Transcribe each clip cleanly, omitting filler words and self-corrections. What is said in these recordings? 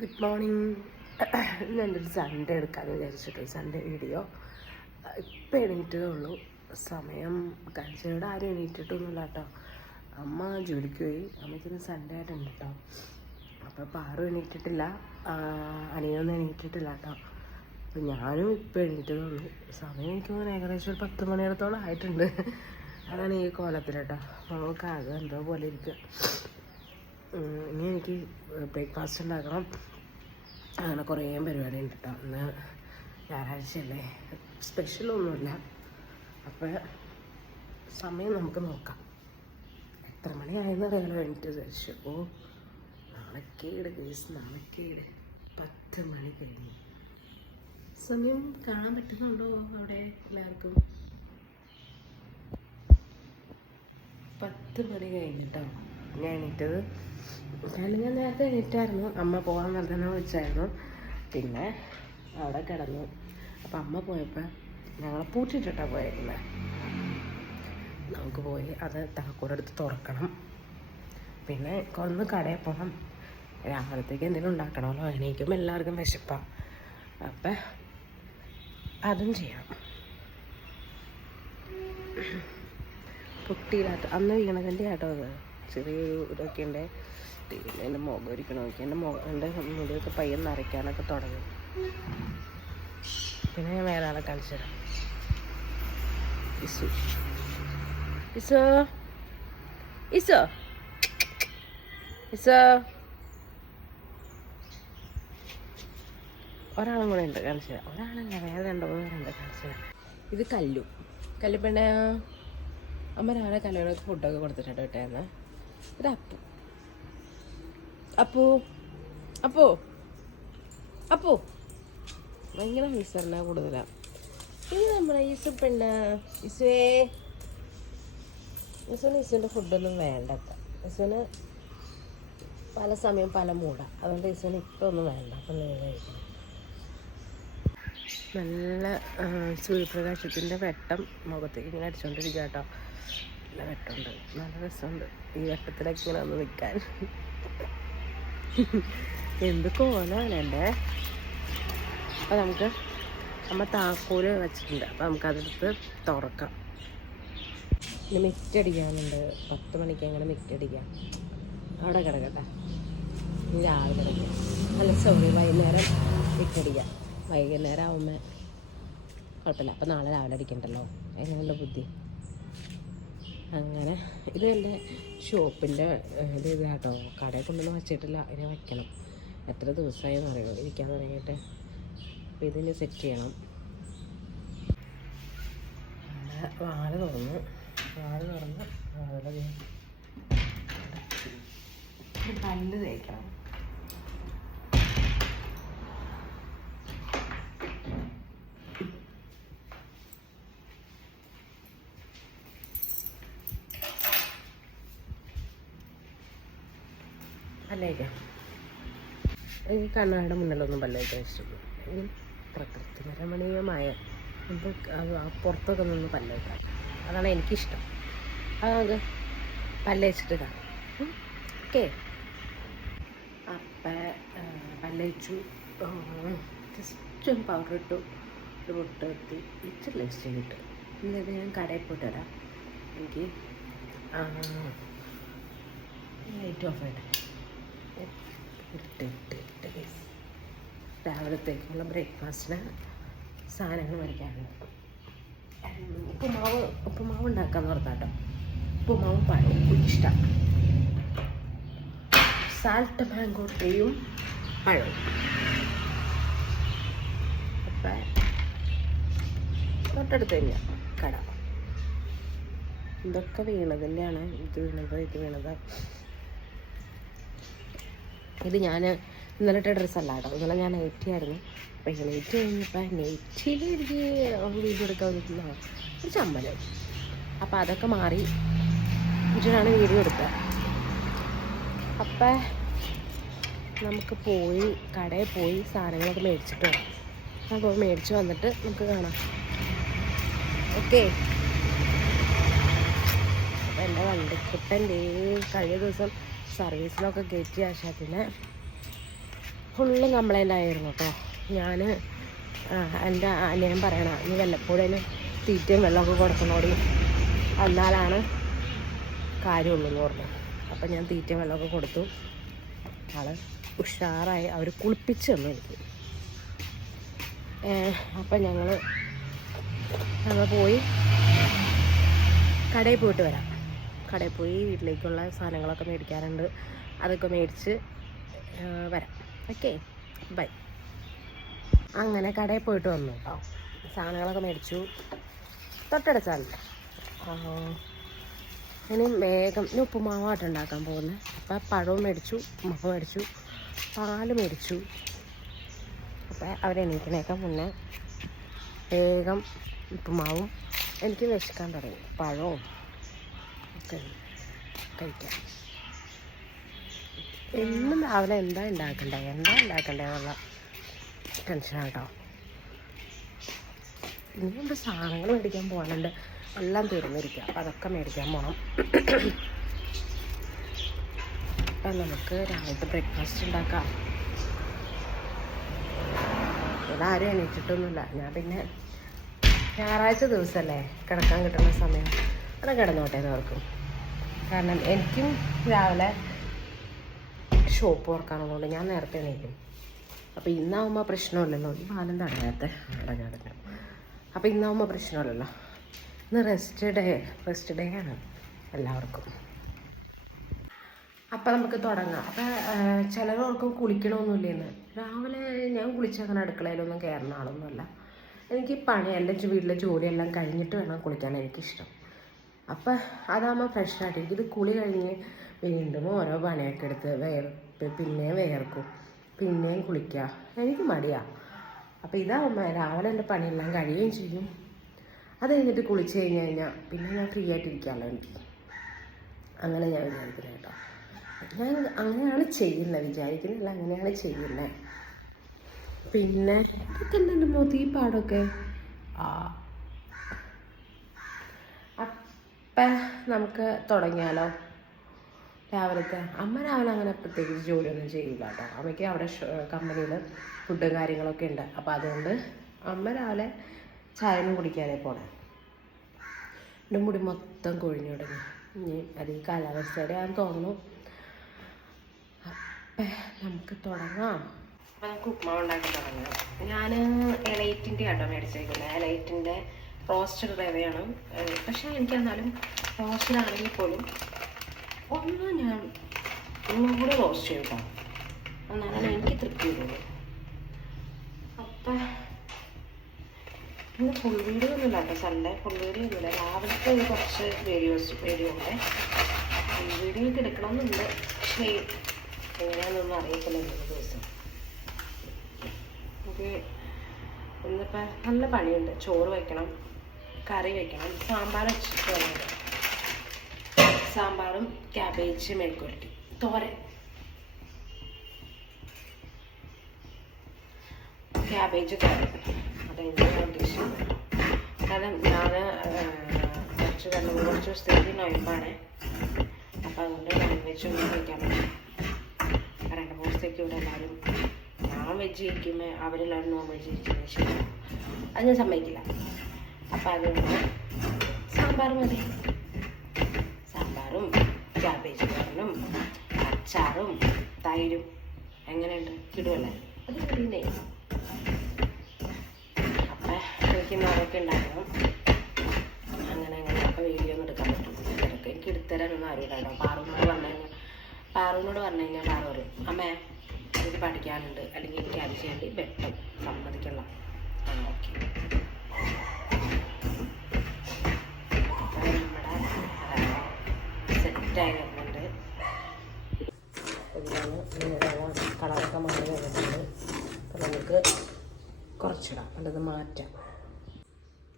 Good morning. ഞാനൊരു Sunday എടുക്കാമെന്ന് വിചാരിച്ചിട്ട് സൺഡേ വീഡിയോ. ഇപ്പം എണീറ്റതേ ഉള്ളൂ. സമയം കഴിച്ചവിടെ ആരും എണീറ്റിട്ടൊന്നുമില്ല കേട്ടോ. അമ്മ ജോലിക്ക് പോയി. അമ്മയ്ക്കിന്ന് സൺഡേ ആയിട്ടുണ്ട് കേട്ടോ. അപ്പോൾ പാറും എണീറ്റിട്ടില്ല, അനിയൊന്നും എണീറ്റിട്ടില്ല കേട്ടോ. അപ്പോൾ ഞാനും ഇപ്പം എണീറ്റതേ ഉള്ളൂ. സമയം എനിക്ക് തോന്നുന്നു ഏകദേശം ഒരു 10 മണിയോളത്തോളം ആയിട്ടുണ്ട്. അതാണ് ഈ കോലത്തിൽ കേട്ടോ. നമുക്ക് ആകെ എന്തോ പോലെ ഇരിക്കുക. ഇനി എനിക്ക് ബ്രേക്ക്ഫാസ്റ്റ് ഉണ്ടാക്കണം. അങ്ങനെ കുറേ പരിപാടി ഉണ്ട് കേട്ടോ. ഇന്ന് ഞായറാഴ്ചയല്ലേ, സ്പെഷ്യലൊന്നുമില്ല. അപ്പോൾ സമയം നമുക്ക് നോക്കാം. എത്ര മണിയായെന്ന് അറിയാലോ എനിക്ക് വിചാരിച്ചു. ഓ നാണക്കേട് കേസ്, നാണക്കേട്. 10 മണി കഴിഞ്ഞു. സമയം കാണാൻ പറ്റുന്നുണ്ടോ അവിടെ എല്ലാവർക്കും? 10 മണി കഴിഞ്ഞിട്ടോ ഞാൻ എണീറ്റത്. കാരണം ഞാൻ നേരത്തെ എണീറ്റായിരുന്നു. അമ്മ പോകാൻ തന്നെ വെച്ചായിരുന്നു. പിന്നെ അവിടെ കിടന്നു. അപ്പം അമ്മ പോയപ്പോൾ ഞങ്ങളെ പൂട്ടിയിട്ടിട്ടാണ് പോയേക്കുന്നത്. നമുക്ക് പോയി അത് താക്കോലെടുത്ത് തുറക്കണം. പിന്നെ ഒന്ന് കടയിൽ പോകണം. രാവിലത്തേക്ക് എന്തെങ്കിലും ഉണ്ടാക്കണമല്ലോ. എണീക്കുമ്പോൾ എല്ലാവർക്കും വിശപ്പാണ്. അപ്പം അതും ചെയ്യണം. പൊട്ടിയില്ലാത്ത അന്ന് വീണതിൻ്റെ ആട്ടോ അത്. ചെറിയൊരു ഇതൊക്കെ ഉണ്ട്. പിന്നെ എൻ്റെ മുഖം ഒരിക്കണം നോക്കി. എൻ്റെ മുടിയൊക്കെ പയ്യെ നരയ്ക്കാനൊക്കെ തുടങ്ങി. പിന്നെ ഞാൻ വേറെ ആളെ കാണിച്ചു തരാം. ഇസു ഇസോ ഇസോ ഇസോ ഒരാളും കൂടെ ഉണ്ട്, കാണിച്ചു തരാം. ഒരാളല്ല, വേറെ 2 പേരുണ്ട്, കാണിച്ചു തരാം. ഇത് കല്ലുപ്പെണ്ണ. അമ്മ രാവിലെ കല്ലുകളൊക്കെ ഫുഡൊക്കെ കൊടുത്തിട്ടുണ്ട് വിട്ടായിരുന്നു. ഇത് അപ്പു അപ്പു അപ്പു ഭയങ്കര മിസറിന കൂടുതലാണ്. ഇത് നമ്മുടെ ഈസു പെണ്ണ. ഇസുവിൻ്റെ ഫുഡൊന്നും വേണ്ടത്ത. ഇസുവിന് പല സമയം പല മൂടാണ്. അതുകൊണ്ട് ഇസുവിന് ഇപ്പം ഒന്നും വേണ്ട. അപ്പം കഴിക്കണം. നല്ല സൂര്യപ്രകാശത്തിൻ്റെ വെട്ടം മുഖത്തേക്ക് ഇങ്ങനെ അടിച്ചുകൊണ്ടിരിക്കുക കേട്ടോ. നല്ല വെട്ടമുണ്ട്, നല്ല രസമുണ്ട് ഈ വെട്ടത്തിലൊക്കെ ഇങ്ങനെ ഒന്ന് നിൽക്കാൻ. എന്ത് കോലാണ് എൻ്റെ. അപ്പോൾ നമുക്ക് അമ്മ താക്കോല് വെച്ചിട്ടുണ്ട്. അപ്പോൾ നമുക്കതെടുത്ത് തുറക്കാം. ഇനി മിറ്റടിക്കാനുണ്ട്. 10 മണിക്ക് അങ്ങനെ മിറ്റടിക്കാം. അവിടെ കിടക്കട്ടെ. ഇനി രാവിലെ കിടക്കാം. അല്ല സോറി, വൈകുന്നേരം മിറ്റടിക്കാം. വൈകുന്നേരം ആവുമ്പോൾ കുഴപ്പമില്ല. അപ്പോൾ നാളെ രാവിലെ അടിക്കണ്ടല്ലോ. അതിനുള്ള ബുദ്ധി. അങ്ങനെ ഇത് എൻ്റെ ഷോപ്പിൻ്റെ ഇത് കേട്ടോ. കടയിൽ കൊണ്ടൊന്നും വെച്ചിട്ടില്ല. ഇതിനെ വയ്ക്കണം. എത്ര ദിവസമായെന്ന് അറിയണം ഇരിക്കാൻ തുടങ്ങിയിട്ട്. അപ്പോൾ ഇതിന് സെറ്റ് ചെയ്യണം. വാല് തുറന്ന് അതുപോലെ പല്ല് തേക്കണം. പല്ലേക്കാം. ഈ കണ്ണാടിയുടെ മുന്നിലൊന്നും പല്ലേക്കാൻ ഇഷ്ടപ്പെടും. പ്രകൃതി രമണീയമായ എന്ത് പുറത്തൊക്കെ നിന്ന് പല്ലേക്കാം. അതാണ് എനിക്കിഷ്ടം. അത് നമുക്ക് പല്ലേച്ചിട്ട് കാണാം. ഓക്കെ. അപ്പം പല്ലേച്ചു. ജസ്റ്റ് ഒന്ന് പൗഡർ ഇട്ടു, ഒരു മുട്ട എത്തി, ഇച്ചിരി ലിപ്സ്റ്റിക് ഇട്ട്. എന്നിട്ട് ഞാൻ കടയിൽ പോയിട്ട് വരാം. എനിക്ക് ലൈറ്റ് ഓഫ് ആയിട്ട് രാവിലത്തേക്കുള്ള ബ്രേക്ക്ഫാസ്റ്റിന് സാധനങ്ങൾ മേടിക്കാറുണ്ട്. ഉപ്പുമാവ് ഉണ്ടാക്കാമെന്ന് ഓർത്താട്ടോ. ഉപ്പുമാവും പഴവും ഇഷ്ടം. സാൾട്ട് മാംഗോ ടീയും പഴവും. അപ്പം തൊട്ടടുത്ത് തന്നെയാണ് കട. ഇതൊക്കെ വീണതിൻ്റെയാണ്. ഇത് വീണത്. ഇത് ഞാൻ ഇന്നലെ ഇട്ട ഡ്രസ്സല്ല കേട്ടോ. ഇന്നലെ ഞാൻ നൈറ്റിയായിരുന്നു. അപ്പോൾ ഈ നൈറ്റ് കഴിഞ്ഞപ്പോൾ നൈറ്റിയിൽ എനിക്ക് വീഡിയോ എടുക്കാൻ പറ്റുന്ന ഒരു ചമ്മല്. അപ്പോൾ അതൊക്കെ മാറി എന്നിട്ടാണ് വീഡിയോ എടുക്കുക. അപ്പം നമുക്ക് കടയിൽ പോയി സാധനങ്ങളൊക്കെ മേടിച്ചിട്ട് വരാം. അപ്പോൾ മേടിച്ച് വന്നിട്ട് നമുക്ക് കാണാം. ഓക്കെ. അപ്പോൾ എൻ്റെ വണ്ടിക്കുട്ടൻ്റെ കഴിഞ്ഞ ദിവസം സർവീസിലൊക്കെ കയറ്റി. പക്ഷേ പിന്നെ ഫുള്ള് കംപ്ലൈൻ്റ് ആയിരുന്നു കേട്ടോ. ഞാൻ എൻ്റെ അനിയൻ പറയണ നീ വല്ലപ്പോഴും തീറ്റയും വെള്ളമൊക്കെ കൊടുക്കണോടി, എന്നാലാണ് കാര്യമുള്ളൂ എന്ന് പറഞ്ഞു. അപ്പം ഞാൻ തീറ്റയും വെള്ളമൊക്കെ കൊടുത്തു. ആൾ ഉഷാറായി. അവർ കുളിപ്പിച്ച് തന്നു എനിക്ക്. അപ്പം ഞങ്ങൾ പോയി കടയിൽ പോയിട്ട് വരാം. കടയിൽ പോയി വീട്ടിലേക്കുള്ള സാധനങ്ങളൊക്കെ മേടിക്കാറുണ്ട്, അതൊക്കെ മേടിച്ച് വരാം. Okay, bye. അങ്ങനെ കടയിൽ പോയിട്ട് വന്നു കേട്ടോ. സാധനങ്ങളൊക്കെ മേടിച്ചു. തൊട്ടടുത്തല്ല. ഇനി വേഗം ഇനി ഉപ്പുമാവായിട്ട് ഉണ്ടാക്കാൻ പോകുന്നത്. അപ്പം പഴവും മേടിച്ചു, ഉപ്പുമാവ് മേടിച്ചു, പാല് മേടിച്ചു. അപ്പം അവരെണീക്കണേക്കാൾ മുന്നേ വേഗം ഉപ്പുമാവും എനിക്ക് വിശക്കാൻ തുടങ്ങി, പഴവും ഒക്കെ കഴിക്കാം. എന്നും രാവിലെ എന്താ ഉണ്ടാക്കണ്ടേ എന്നുള്ള ടെൻഷനാണ് കേട്ടോ. ഇനിയുണ്ട് സാധനങ്ങൾ മേടിക്കാൻ പോകാനുണ്ട്, എല്ലാം തീർന്നിരിക്കുക. അപ്പം അതൊക്കെ മേടിക്കാൻ പോകണം. അപ്പം നമുക്ക് രാവിലത്തെ ബ്രേക്ക്ഫാസ്റ്റ് ഉണ്ടാക്കാം. ഇവിടെ ആരും എണീച്ചിട്ടൊന്നുമില്ല. ഞാൻ പിന്നെ ഞായറാഴ്ച ദിവസമല്ലേ കിടക്കാൻ കിട്ടുന്ന സമയം അവിടെ കിടന്നോട്ടെ എന്ന് ഓർക്കും. കാരണം എനിക്കും രാവിലെ ഷോപ്പ് തുറക്കാനുള്ളതുകൊണ്ട് ഞാൻ നേരത്തെ എണീക്കും. അപ്പോൾ ഇന്നാവുമ്പോൾ പ്രശ്നമില്ലല്ലോ. ഈ പാലം തടയാത്ത അടഞ്ഞടഞ്ഞു. അപ്പോൾ ഇന്നാവുമ്പോൾ പ്രശ്നമില്ലല്ലോ. ഇന്ന് റെസ്റ്റ് ഡേ ആണ് എല്ലാവർക്കും. അപ്പം നമുക്ക് തുടങ്ങാം. അപ്പം ചിലർക്കും കുളിക്കണമെന്നില്ലെന്ന്. രാവിലെ ഞാൻ കുളിച്ചങ്ങനെ അടുക്കളയിലൊന്നും കയറുന്ന ആളൊന്നുമല്ല. എനിക്ക് പണി എല്ലാം വീട്ടിലെ ജോലിയെല്ലാം കഴിഞ്ഞിട്ട് വേണം കുളിക്കാൻ എനിക്കിഷ്ടം. അപ്പം അതാകുമ്പോൾ ഫ്രഷായിട്ട് ഇത് കുളി കഴിഞ്ഞ് വീണ്ടും ഓരോ പണിയൊക്കെ എടുത്ത് പിന്നെയും വേർക്കും, പിന്നെയും കുളിക്കുക. എനിക്ക് മടിയാണ്. അപ്പോൾ ഇതാകുമ്പോൾ രാവിലെ എൻ്റെ പണിയെല്ലാം കഴിയുകയും ചെയ്യും. അത് കഴിഞ്ഞിട്ട് കുളിച്ച് കഴിഞ്ഞാൽ പിന്നെ ഞാൻ ഫ്രീ ആയിട്ടിരിക്കാമല്ലോ എനിക്ക്. അങ്ങനെ ഞാൻ വിചാരിക്കുന്നത് കേട്ടോ. ഞാൻ അങ്ങനെയാണ് ചെയ്യുന്നത്, വിചാരിക്കുന്നില്ല, അങ്ങനെയാണ് ചെയ്യുന്നത്. പിന്നെ ഇതൊക്കെ എന്തുണ്ട് മോത്തി പാടൊക്കെ. അപ്പം നമുക്ക് തുടങ്ങിയാലോ. രാവിലത്തെ അമ്മ രാവിലെ അങ്ങനെ പ്രത്യേകിച്ച് ജോലിയൊന്നും ചെയ്യില്ല കേട്ടോ. അമ്മയ്ക്ക് അവിടെ കമ്പനിയിൽ ഫുഡും കാര്യങ്ങളൊക്കെ ഉണ്ട്. അപ്പോൾ അതുകൊണ്ട് അമ്മ രാവിലെ ചായയൊന്നും കുടിക്കാനേ പോണേ. എൻ്റെ മുടി മൊത്തം കൊഴിഞ്ഞു തുടങ്ങി. ഇനി അത് ഈ കാലാവസ്ഥയുടെ ആണെന്ന് തോന്നുന്നു. അപ്പം നമുക്ക് തുടങ്ങാം. അപ്പം നമുക്ക് ഉപ്മാവ് ഉണ്ടാക്കി തുടങ്ങാം. ഞാൻ എലൈറ്റിൻ്റെ ആട്ടോ മേടിച്ചേക്കുന്നത്. എലൈറ്റിൻ്റെ റോസ്റ്റഡ് റവയാണ്. പക്ഷേ എനിക്ക് എന്നാലും റോസ്റ്റഡാണെങ്കിൽ പോലും ഞാൻ ഒന്നുകൂടെ റോസ്റ്റ് ചെയ്യട്ടോ, എന്നാലാണ് എനിക്ക് തൃപ്തി വരുള്ളൂ. അപ്പം ഇന്ന് ഫുൾ വീഡിയോ ഒന്നുമില്ല കേട്ടോ. സൺഡേ ഫുൾ വീഡിയോ ഒന്നുമില്ല. രാവിലത്തെ കുറച്ച് വീഡിയോ ഉണ്ട്. ഫുൾ വീഡിയോ ഒക്കെ എടുക്കണമെന്നുണ്ട്. പക്ഷേ എങ്ങനെയാണെന്നൊന്നും അറിയത്തില്ല ഇന്നത്തെ ദിവസം. നമുക്ക് ഇന്നിപ്പോൾ നല്ല പണിയുണ്ട്. ചോറ് വയ്ക്കണം, കറി വയ്ക്കണം, സാമ്പാർ വെച്ചിട്ട് വരുന്നുണ്ട്. സാമ്പാറും ക്യാബേജ് മെഴുക്കുവരട്ടി, തോരൻ, ക്യാബേജ് തോരൻ. അതെനിക്ക് ഞാൻ ഉദ്ദേശിച്ചത്. കാരണം ഞാൻ കുറച്ച് ദിവസത്തേക്ക് നൊയമ്പാണ്. അപ്പോൾ അതുകൊണ്ട് നോൺ വെജ് ഒന്നും കഴിക്കാൻ പറ്റും. 2-3 ദിവസത്തേക്ക് ഇവിടെ എല്ലാവരും ഞാൻ വെജ് കഴിക്കുമ്പോൾ അവരെല്ലാവരും നോൺ വെജ് കഴിക്കുന്നത് ശരിയാണ്. അത് ഞാൻ സമ്മതിക്കില്ല. അപ്പോൾ അതുകൊണ്ട് സാമ്പാർ മതി. സാമ്പാറും ക്യാബേജ് തോരനും അച്ചാറും തൈരും എങ്ങനെയുണ്ട്, കിടുമല്ലേ? അത് കിടീന്നേ. അപ്പം എനിക്ക് അതൊക്കെ ഉണ്ടാക്കണം. അങ്ങനെ അപ്പോൾ വീഡിയോ ഒന്നും എടുക്കാൻ പറ്റും. ഇതൊക്കെ എനിക്ക് എടുത്തുതരാനൊന്നും ആരും ഇല്ല. പാറുവിനോട് പറഞ്ഞു കഴിഞ്ഞാൽ പാറു പറയും, അമ്മേ എനിക്ക് പഠിക്കാനുണ്ട്, അല്ലെങ്കിൽ എനിക്ക് അത് ചെയ്യേണ്ടി വെട്ടം സമ്മതിക്കണം. ഓക്കെ. അപ്പം നമ്മുടെ സെറ്റായി വരുന്നുണ്ട്. ഇതിലാണ് കളറൊക്കെ മാറി വരുന്നുണ്ട്. അപ്പം നമുക്ക് കുറച്ചിടാം, അല്ലത് മാറ്റാം.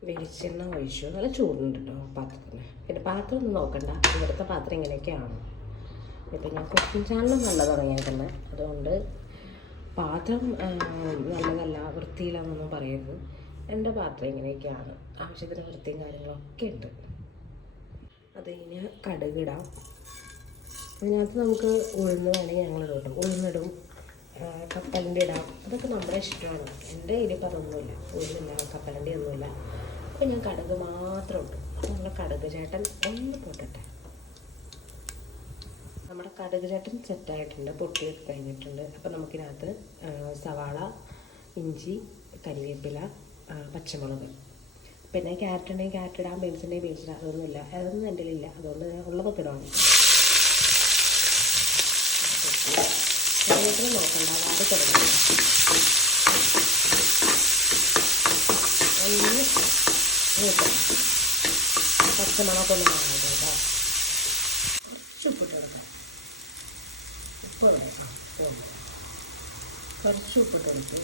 വെളിച്ചെണ്ണ ഒഴിച്ചു. നല്ല ചൂടുണ്ട് കേട്ടോ പാത്രത്തിന്. പിന്നെ പാത്രം ഒന്നും നോക്കണ്ട, ഇവിടുത്തെ പാത്രം ഇങ്ങനെയൊക്കെയാണ്. ഇപ്പം ഞാൻ കുക്കിംഗ് ചാനൽ നല്ല തുടങ്ങിയേക്കുന്നത്. അതുകൊണ്ട് പാത്രം നല്ലതല്ല, വൃത്തിയിലാണെന്നൊന്നും പറയരുത്. എൻ്റെ പാത്രം ഇങ്ങനെയൊക്കെയാണ്. ആവശ്യത്തിന് വൃത്തിയും കാര്യങ്ങളൊക്കെ ഉണ്ട്. അത് കഴിഞ്ഞ് കടുകിടാം. അതിനകത്ത് നമുക്ക് ഉഴുന്ന് വേണമെങ്കിൽ ഞങ്ങളിടും കേട്ടോ. ഉഴുന്നിടും, കപ്പലണ്ടി ഇടാം, അതൊക്കെ നമ്മുടെ ഇഷ്ടമാണ്. എൻ്റെ കയ്യിലിപ്പോൾ അതൊന്നുമില്ല, ഒന്നുമില്ല, കപ്പലണ്ടി ഒന്നുമില്ല. അപ്പോൾ ഞാൻ കടുക് മാത്രം ഇട്ടു. അപ്പോൾ നമ്മുടെ കടുക് ചേട്ടൻ ഒന്ന് പൊട്ടട്ടെ. നമ്മുടെ കടുക് ചേട്ടൻ സെറ്റായിട്ടുണ്ട്, പൊട്ടി കഴിഞ്ഞിട്ടുണ്ട്. അപ്പോൾ നമുക്കിനകത്ത് സവാള, ഇഞ്ചി, കരിവേപ്പില, പച്ചമുളക്, പിന്നെ ക്യാരറ്റ് ഉണ്ടെങ്കിൽ ക്യാരറ്റ് ഇടാം, ബീൻസ് ഉണ്ടെങ്കിൽ ബീൻസ് ഇടാം. അതൊന്നും എൻ്റെ ഇല്ല, അതുകൊണ്ട് ഉള്ളതൊക്കെ ഇടാം. കരിവേപ്പില നോക്കണ്ട, അത് തുടങ്ങി ഒന്ന് നോക്കണം. പച്ചമുളകൊക്കെ ഒന്ന് വാങ്ങും കേട്ടോ. കുറച്ച് ഉപ്പിട്ട് കൊടുക്കാം, ഉപ്പ് വേണം, കുറച്ച് ഉപ്പിട്ട് കൊടുത്ത്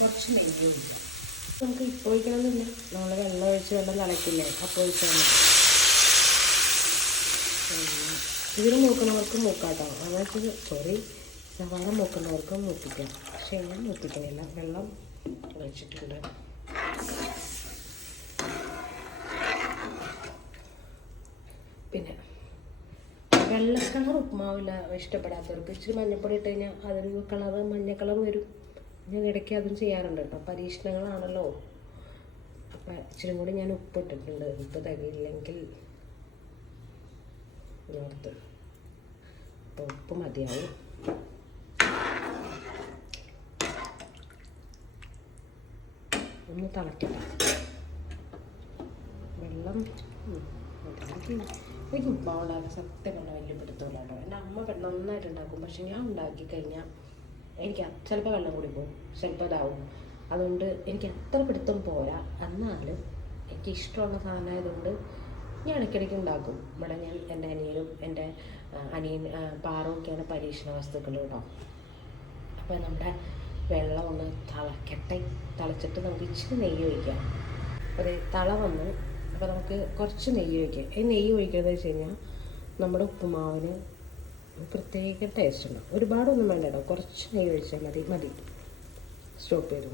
കുറച്ച് നെയ്യ് ഒഴിക്കാം. നമുക്ക് ഇപ്പോൾ ഒഴിക്കണമെന്നില്ല, നമ്മൾ വെള്ളം ഒഴിച്ച് വെള്ളം തിളക്കില്ലേ, അപ്പോൾ ഒഴിച്ചാൽ മതി. ഇതിന് മൂക്കുന്നവർക്ക് മൂക്കാട്ടോ, അതായത് സോറി, സവാള മൂക്കുന്നവർക്ക് മൂപ്പിക്കാം. പക്ഷേ ഞാൻ മൂപ്പിക്കണില്ല, വെള്ളം ഒഴിച്ചിട്ടുണ്ട്. പിന്നെ വെള്ള കളർ ഉപ്പുമാവില്ല ഇഷ്ടപ്പെടാത്തവർക്ക് ഇച്ചിരി മഞ്ഞൾപ്പൊടി ഇട്ട് കഴിഞ്ഞാൽ അതൊരു കളറ് മഞ്ഞ കളർ വരും. ഞാൻ ഇടയ്ക്ക് അതും ചെയ്യാറുണ്ട് കേട്ടോ, പരീക്ഷണങ്ങളാണല്ലോ. അപ്പം ഇച്ചിരി കൂടി ഞാൻ ഉപ്പ് ഇട്ടിട്ടുണ്ട്, ഉപ്പ് തികയില്ലെങ്കിൽ ഓർത്ത്. അപ്പോൾ ഉപ്പ് മതിയാവും. ഒന്ന് തിളക്കട്ടെ വെള്ളം. എനിക്ക് ഉപ്പുമാവ് ഉണ്ടാക്കാൻ സത്യം പറഞ്ഞാൽ വലിയ പിടുത്തമില്ല കേട്ടോ. എൻ്റെ അമ്മ നന്നായിട്ട് ഉണ്ടാക്കും, പക്ഷെ ഞാൻ ഉണ്ടാക്കി കഴിഞ്ഞാൽ എനിക്ക് ചിലപ്പോൾ വെള്ളം കൂടി പോകും, ചിലപ്പോൾ ഇതാവും. അതുകൊണ്ട് എനിക്ക് അത്ര പിടുത്തം പോരാ. എന്നാലും എനിക്ക് ഇഷ്ടമുള്ള സാധനമായതുകൊണ്ട് ഞാൻ ഇടയ്ക്കിടയ്ക്ക് ഉണ്ടാക്കും. ഇവിടെ ഞാൻ എൻ്റെ അനിയനും എൻ്റെ പാറൊക്കെയാണ് പരീക്ഷണ വസ്തുക്കൾ കേട്ടോ. അപ്പോൾ നമ്മുടെ വെള്ളം ഒന്ന് തിളക്കട്ടെ. തിളച്ചിട്ട് നമുക്ക് ഇച്ചിരി നെയ്യ് ഒഴിക്കാം. ഒരു തള വന്നു, അപ്പോൾ നമുക്ക് കുറച്ച് നെയ്യ് ഒഴിക്കാം. ഈ നെയ്യ് ഒഴിക്കുന്നത് വെച്ച് കഴിഞ്ഞാൽ നമ്മുടെ ഉപ്പുമാവിന് പ്രത്യേക ടേസ്റ്റ് ഉണ്ടാവും. ഒരുപാടൊന്നും വേണ്ട കേട്ടോ, കുറച്ച് നെയ്യ് ഒഴിച്ചാൽ മതി. സ്റ്റോപ്പ് ചെയ്തു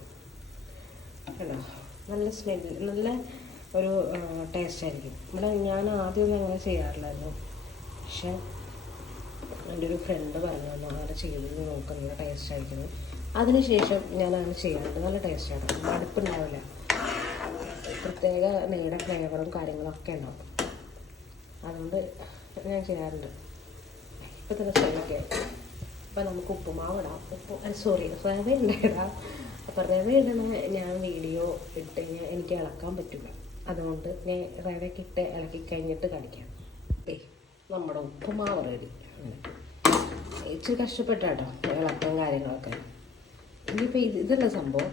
കേട്ടോ. നല്ല സ്മെല്ല്, നല്ല ഒരു ടേസ്റ്റ് ആയിരിക്കും. ഇവിടെ ഞാൻ ആദ്യമൊന്നും അങ്ങനെ ചെയ്യാറില്ലായിരുന്നു, പക്ഷെ എൻ്റെ ഒരു ഫ്രണ്ട് പറഞ്ഞു തന്നു അങ്ങനെ ചെയ്ത് നോക്കുക, നല്ല ടേസ്റ്റ് ആയിരിക്കുന്നു. അതിനുശേഷം ഞാൻ അങ്ങനെ ചെയ്യാറുണ്ട്, നല്ല ടേസ്റ്റാണ്, മടുപ്പുണ്ടാവില്ല. പ്രത്യേക നെയ്യുടെ ഫ്ലേവറും കാര്യങ്ങളൊക്കെ ഉണ്ടാവും, അതുകൊണ്ട് ഞാൻ ചെയ്യാറുണ്ട്. ഇപ്പം തന്നെ സമയമൊക്കെ അപ്പം നമുക്ക് ഉപ്പുമാവ് ഇടാം. റവ ഉണ്ടായിടാം. അപ്പം റവ ഇടണ ഞാൻ വീഡിയോ ഇട്ട് കഴിഞ്ഞാൽ എനിക്ക് ഇളക്കാൻ പറ്റില്ല, അതുകൊണ്ട് ഞാൻ റവയ്ക്ക് ഇട്ട് ഇളക്കി കഴിഞ്ഞിട്ട് കാണിക്കാം. നമ്മുടെ ഉപ്പുമാവ് റെഡി. ഇച്ചിരി കഷ്ടപ്പെട്ടാട്ടോ ഇളക്കം കാര്യങ്ങളൊക്കെ. ഇനിയിപ്പോൾ ഇതല്ല സംഭവം,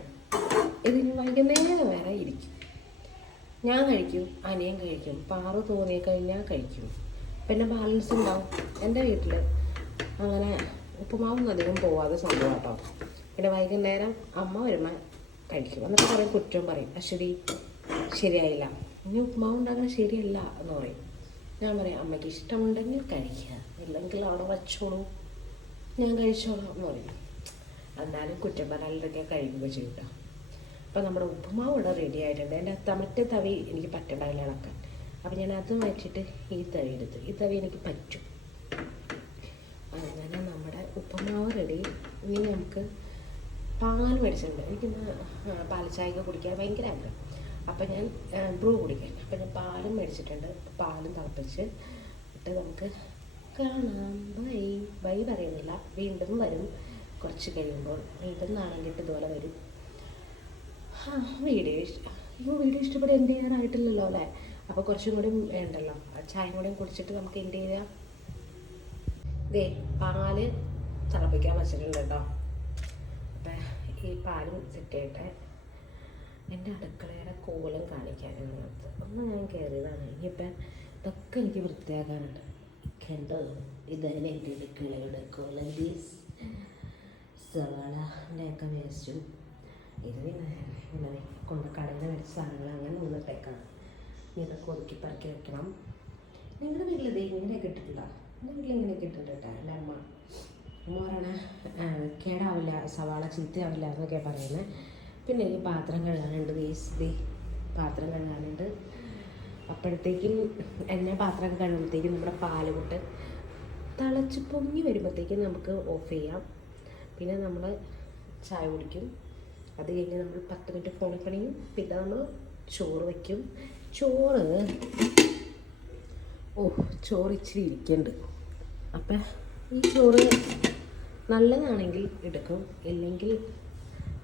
ഇതിന് വൈകുന്നേരം വരെ ഇരിക്കും. ഞാൻ കഴിക്കും, അനിയൻ കഴിക്കും, പാറു തോന്നിക്കഴിഞ്ഞാൽ കഴിക്കും. പിന്നെ ബാലൻസ് ഉണ്ടാവും. എൻ്റെ വീട്ടിൽ അങ്ങനെ ഉപ്പുമാവൊന്നും അധികം പോവാതെ സംഭവം കേട്ടോ. പിന്നെ വൈകുന്നേരം അമ്മ വരുമ്പോൾ കഴിക്കും. എന്നിട്ട് പറയും, കുറ്റവും പറയും, അശ്വതി ശരിയായില്ല, ഇനി ഉപ്പുമാവ് ഉണ്ടാക്കാൻ ശരിയല്ല എന്ന് പറയും. ഞാൻ പറയാം, അമ്മയ്ക്ക് ഇഷ്ടമുണ്ടെങ്കിൽ കഴിക്കുക, ഇല്ലെങ്കിൽ അവിടെ വച്ചോളൂ, ഞാൻ കഴിച്ചോളാം എന്ന് പറയും. എന്നാലും കുറ്റം പറയാനൊക്കെ കഴിക്കുക ചെയ്യും കേട്ടോ. അപ്പോൾ നമ്മുടെ ഉപ്പുമാവ് ഇവിടെ റെഡി ആയിട്ടുണ്ട്. എൻ്റെ മറ്റേ തവി എനിക്ക് പറ്റണ്ടാവില്ല ഇളക്കാൻ, അപ്പം ഞാൻ അത് മാറ്റിയിട്ട് ഈ തവി എടുത്ത്, ഈ തവി എനിക്ക് പറ്റും. അങ്ങനെ നമ്മുടെ ഉപ്പുമാവ് റെഡി. ഇനി നമുക്ക് പാൽ മേടിച്ചിട്ടുണ്ട്. എനിക്കിന്ന് പാൽച്ചായ കുടിക്കാൻ ഭയങ്കര ആഗ്രഹം. അപ്പം ഞാൻ ബ്രൂ കുടിക്കാൻ, അപ്പം ഞാൻ പാലും മേടിച്ചിട്ടുണ്ട്. പാലും തിളപ്പിച്ച് ഇട്ട് നമുക്ക് കാണാം. ബൈ പറയുന്നില്ല, വീണ്ടും വരും കുറച്ച് കഴിയുമ്പോൾ. വീണ്ടും നാളെ ഇതുപോലെ വരും. വീഡിയോ ഇഷ്ടപ്പെട്ട് എന്ത് ചെയ്യാനായിട്ടില്ലല്ലോ അല്ലേ? അപ്പോൾ കുറച്ചും കൂടി വേണ്ടല്ലോ, ചായ കൂടി കുടിച്ചിട്ട് നമുക്ക് എന്ത് ചെയ്യാം. പാല് തിളപ്പിക്കാൻ വെച്ചിട്ടുണ്ട് കേട്ടോ. അപ്പം ഈ പാലും സെറ്റ് ചെയ്യട്ടെ. എൻ്റെ അടുക്കളയുടെ കോലം കാണിക്കാനാണത്. ഒന്ന് ഞാൻ കയറിയതാണ്. ഇനിയിപ്പം ഇതൊക്കെ എനിക്ക് വൃത്തിയാക്കാനുണ്ട്. കണ്ടോ, ഇതാണ് എൻ്റെ അടുക്കളയുടെ കോലം. സവാളൻ്റെയൊക്കെ വേസ്റ്റും ഇത് പിന്നെ കൊണ്ട് കടയിൽ മേടിച്ച സാധനങ്ങൾ അങ്ങനെ ഒന്നിട്ടേക്കാണ്. ഇതൊക്കെ ഒതുക്കി പറക്കി വെക്കണം. നിങ്ങളുടെ വീട്ടിൽ ഇങ്ങനെയൊക്കെ ഇട്ടിട്ടുണ്ടോ? എൻ്റെ വീട്ടിൽ ഇങ്ങനെയൊക്കെ ഇട്ടിട്ടുണ്ട് കേട്ടോ. എൻ്റെ അമ്മ പറയണ കേടാവില്ല, സവാള ചീത്തയാവില്ല എന്നൊക്കെ പറയുന്നത്. പിന്നെ ഈ പാത്രം കഴുകാനുണ്ട്, വേസ്റ്റ് പാത്രം കഴുകാനുണ്ട്. അപ്പോഴത്തേക്കും എന്നെ പാത്രം കഴുകുമ്പോഴത്തേക്കും നമ്മുടെ പാല് വിട്ട് തിളച്ച് പൊങ്ങി വരുമ്പോഴത്തേക്കും നമുക്ക് ഓഫ് ചെയ്യാം. പിന്നെ നമ്മൾ ചായ കുടിക്കും. അത് കഴിഞ്ഞ് നമ്മൾ 10 മിനിറ്റ് ഫോണിൽ പണിയും. പിന്നെ നമ്മൾ ചോറ് വയ്ക്കും. ചോറ് ഇച്ചിരി ഇരിക്കുന്നുണ്ട്. അപ്പം ഈ ചോറ് നല്ലതാണെങ്കിൽ എടുക്കും, ഇല്ലെങ്കിൽ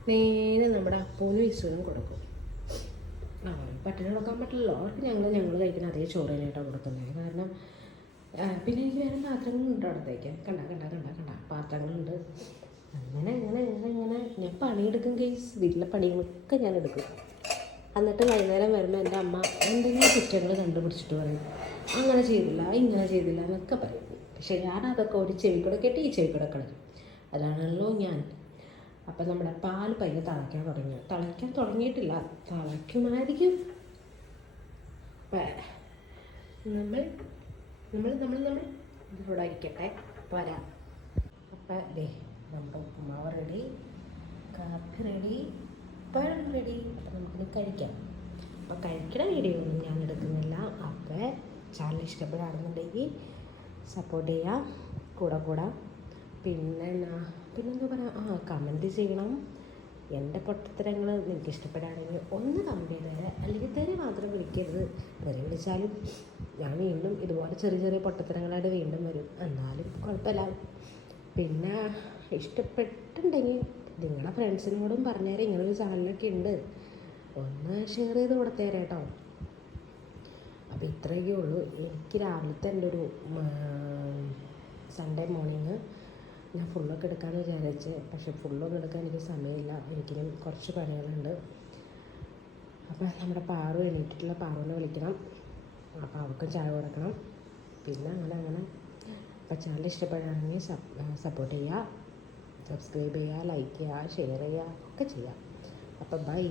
നേരെ നമ്മുടെ അപ്പൂനും വിസുവിനും കൊടുക്കും. പട്ടിണി കൊടുക്കാൻ പറ്റില്ലല്ലോ അവർക്ക്. ഞങ്ങൾ കഴിക്കുന്ന അതേ ചോറ് തന്നെയായിട്ടാണ് കൊടുക്കുന്നത്. കാരണം പിന്നെ എനിക്ക് വേറെ പാത്രങ്ങളുണ്ട് അടുത്തേക്ക്. കണ്ട പാത്രങ്ങളുണ്ട്. അങ്ങനെ ഞാൻ പണിയെടുക്കും കേസ്. വീട്ടിലെ പണികളൊക്കെ ഞാൻ എടുക്കും. എന്നിട്ട് വൈകുന്നേരം വരുമ്പോൾ എൻ്റെ അമ്മ എന്തെങ്കിലും കുറ്റങ്ങൾ കണ്ടുപിടിച്ചിട്ട് പറയും, അങ്ങനെ ചെയ്തില്ല ഇങ്ങനെ ചെയ്തില്ല എന്നൊക്കെ പറയും. പക്ഷേ ഞാനതൊക്കെ ഒരു ചെവി കൂടെ കേട്ട് ഈ ചെവി കൂടെ കളയും. അതാണല്ലോ ഞാൻ. അപ്പം നമ്മുടെ പാൽ പയ്യെ തിളയ്ക്കാൻ തുടങ്ങിയിട്ടില്ല, തിളയ്ക്കുമായിരിക്കും. നമ്മൾ ഇവിടെ ഇരിക്കട്ടെ, വരാം. അപ്പം നമ്മുടെ ഉപ്പുമാവ് റെഡി, കാപ്പി റെഡി, പഴം റെഡി. അപ്പം നമുക്കിത് കഴിക്കാം. അപ്പം കഴിക്കണ വീഡിയോ ഒന്നും ഞാൻ എടുക്കുന്നില്ല. അപ്പം ചാനൽ ഇഷ്ടപ്പെടുകയാണെന്നുണ്ടെങ്കിൽ സപ്പോർട്ട് ചെയ്യാം, കൂടെ. പിന്നെന്താ പറയുക, കമൻറ്റ് ചെയ്യണം. എൻ്റെ പൊട്ടത്തരങ്ങൾ നിങ്ങൾക്ക് ഇഷ്ടപ്പെടുകയാണെങ്കിൽ ഒന്ന് കമൻറ്റ് ചെയ്തേരെ. അല്ലെങ്കിൽ തെറി മാത്രം വിളിക്കരുത്. തെറി വിളിച്ചാലും ഞാൻ വീണ്ടും ഇതുപോലെ ചെറിയ പൊട്ടത്തരങ്ങളായിട്ട് വീണ്ടും വരും. എന്നാലും കുഴപ്പമില്ല. പിന്നെ ഇഷ്ടപ്പെട്ടിട്ടുണ്ടെങ്കിൽ നിങ്ങളുടെ ഫ്രണ്ട്സിനോടും പറഞ്ഞേരെ ഇങ്ങനൊരു ചാനലൊക്കെ ഉണ്ട്, ഒന്ന് ഷെയർ ചെയ്ത് കൊടുത്തേരെ കേട്ടോ. അപ്പോൾ ഇത്രയൊക്കെ ഉള്ളൂ. എനിക്ക് രാവിലത്തെ എൻ്റെ ഒരു സൺഡേ മോർണിംഗ് ഞാൻ ഫുള്ളൊക്കെ എടുക്കാമെന്ന് വിചാരിച്ച്. പക്ഷേ ഫുള്ളൊന്നും എടുക്കാൻ എനിക്ക് സമയമില്ല. എനിക്കിനും കുറച്ച് പണികളുണ്ട്. അപ്പോൾ നമ്മുടെ പാറു എണീറ്റിട്ടുള്ള പാറുവിനെ വിളിക്കണം. അപ്പോൾ അവർക്കും ചായ കൊടുക്കണം. പിന്നെ അങ്ങനെ. അപ്പോൾ ചാനൽ ഇഷ്ടപ്പെടുകയാണെങ്കിൽ സപ്പോർട്ട് ചെയ്യുക, സബ്സ്ക്രൈബ് ചെയ്യുക, ലൈക്ക് ചെയ്യുക, ഷെയർ ചെയ്യുക ഒക്കെ ചെയ്യുക. അപ്പോൾ ബൈ.